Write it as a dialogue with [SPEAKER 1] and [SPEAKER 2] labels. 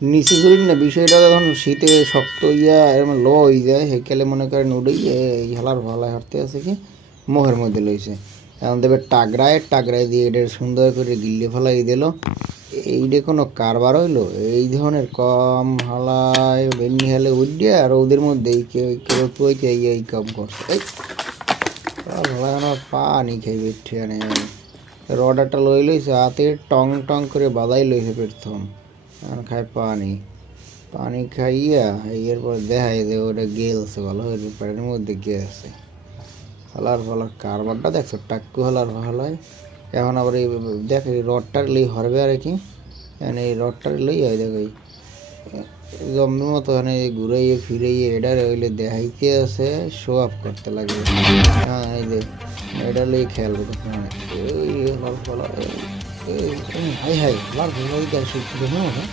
[SPEAKER 1] নিচে করি না বিষয়টা যখন শীতে শক্ত ইয়া এরকম লো হয়ে যায় সেকালে মনে করেন উঠেই এই হালার ভালায় হাঁটতে আছে কি, মোহের মধ্যে লইছে। এখন দেবে টাগরায় টাগরায় দিয়ে এটা সুন্দর করে গিল্লে ফেলাই দিল। এইটা কোনো কারবার হইল? এই ধরনের কম হালায় বেন্নি হালে উঠে আর ওদের মধ্যেই কেউ কেউ তুই কে এই কাম করছে। এই পানি খাইবে ঠিকানে রডারটা লই লইছে, হাতে টং টং করে বাদাই লইছে প্রথম। আর খায় পানি। পানি খাইয়া এরপর দেখাই যে ওটা গেলছে ভালো, ওই পেটের মধ্যে গেছে। হালার ফালার কারবারটা দেখছ? টাক্কু ভালো। হয় এখন আবার এই, দেখ এই রডটার লই হরবে আর কি? এই রডটার লই হয়, দেখ এই মতো মানে ঘুরাইয়ে ফিরাইয়ে এটা রইলে দেখাইতে আছে শো আপ করতে লাগে। হ্যাঁ এই যে, এটা লই খেয়াল করতে হাই হাই, লাল ফলা দেখো